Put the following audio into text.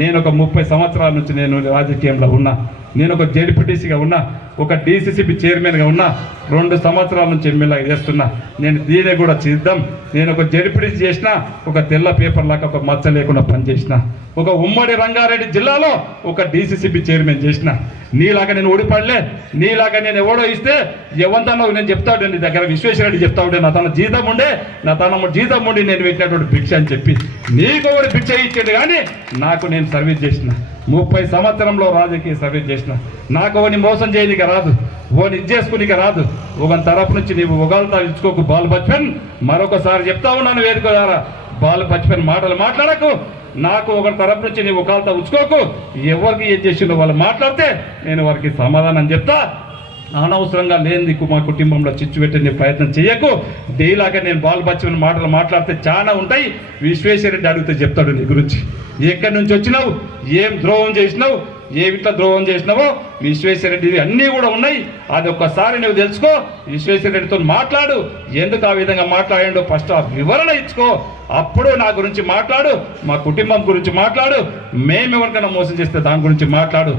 నేను ఒక 30 సంవత్సరాల నుంచి నేను రాజకీయంలో ఉన్నా. నేను ఒక జెడ్పీటీసీగా ఉన్నా, ఒక డీసీసీబీ చైర్మన్గా ఉన్నా, 2 సంవత్సరాల నుంచి ఎమ్మెల్యేగా చేస్తున్నా. నేను దీనే కూడా సిద్ధం. నేను ఒక జెడ్పీటీసీ చేసిన, ఒక తెల్ల పేపర్ లాగా ఒక మచ్చ లేకుండా పనిచేసిన, ఒక ఉమ్మడి రంగారెడ్డి జిల్లాలో ఒక డీసీసీబీ చైర్మన్ చేసిన. నీలాగా నేను ఓడిపడలే. నీలాగా నేను ఎవడో ఇస్తే ఎవంతనో నేను చెప్తాడు, నీ దగ్గర విశ్వేశ్వరరెడ్డి చెప్తాడు, నా తన జీతం ఉండే, నా తన జీతం ఉండి నేను పెట్టినటువంటి భిక్ష అని చెప్పి నీకు ఒకటి భిక్ష ఇచ్చాడు. కానీ నాకు నేను సర్వీస్ చేసిన, 30 సంవత్సరంలో రాజకీయ సర్వీస్ చేసిన. నాకు ఓని మోసం చేయనిక రాదు, ఓని ఇచ్చేసుకునిక రాదు. ఒక తరపు నుంచి నీవు ఒకళ్ళతో ఇచ్చుకోకు బాల్ బచ్పన్. మరొకసారి చెప్తా ఉన్నాను వేదిక ద్వారా, బాల్ బచ్పన్ మాటలు మాట్లాడకు. నాకు ఒక తరపు నుంచి నీవు ఒకళ్ళతో ఉంచుకోకు. ఎవరికి ఏం చేసిండో వాళ్ళు మాట్లాడితే నేను వారికి సమాధానం చెప్తా. అనవసరంగా లేని మా కుటుంబంలో చిచ్చు పెట్టే ప్రయత్నం చేయకు. డేలాగా నేను బాల్ బచ్చన్ మాటలు మాట్లాడితే చాలా ఉంటాయి. విశ్వేశ్వరరెడ్డి అడిగితే చెప్తాడు నీ గురించి. ఎక్కడి నుంచి వచ్చినావు, ఏం ద్రోహం చేసినావు, ఏమిట్లా ద్రోహం చేసినావో విశ్వేశ్వరరెడ్డి అన్నీ కూడా ఉన్నాయి. అది ఒక్కసారి నువ్వు తెలుసుకో. విశ్వేశ్వరరెడ్డితో మాట్లాడు. ఎందుకు ఆ విధంగా మాట్లాడాడో ఫస్ట్ ఆ వివరణ ఇచ్చుకో. అప్పుడు నా గురించి మాట్లాడు, మా కుటుంబం గురించి మాట్లాడు. మేము ఎవరికైనా మోసం చేస్తే దాని గురించి మాట్లాడు.